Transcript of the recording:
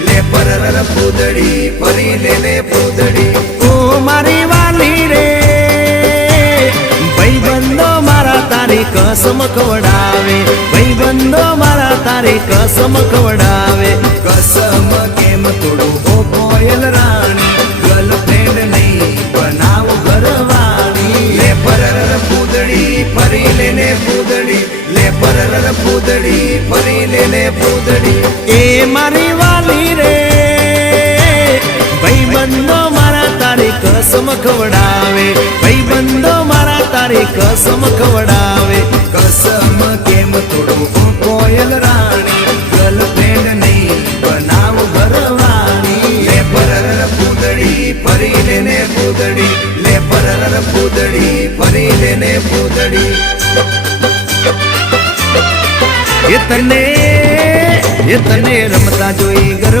લે પરર પૂદડી ફરી લે પૂદડી ઓ મારી વાલી રે ભાઈબંધો મારા તારી કસમ ખવડાવે ભાઈબંધો મારા તારી કસમ ખવડાવે કસમ કેમ તોડું ઓ કોયલ રાણી ગર્લફ્રેન્ડ નહીં બનાવ ઘરવાળી લે પરર પૂદડી ફરી લે પૂદડી લે પરર પૂદડી ફરી લે પૂદડી એ મારી વાલી રે ભાઈબંધો મારા તારી કસમ ખવડાવે ભાઈબંધો મારા તારી કસમ ખવડાવે કસમ કેમ તોડું ઓ કોયલ રાણી ગર્લફ્રેન્ડ નહીં બનાવ ઘરવાળી લે પરર પૂદડી ફરી લે પૂદડી લે પરર પૂદડી ફરી લે પૂદડી એ તને રમતા જોઈ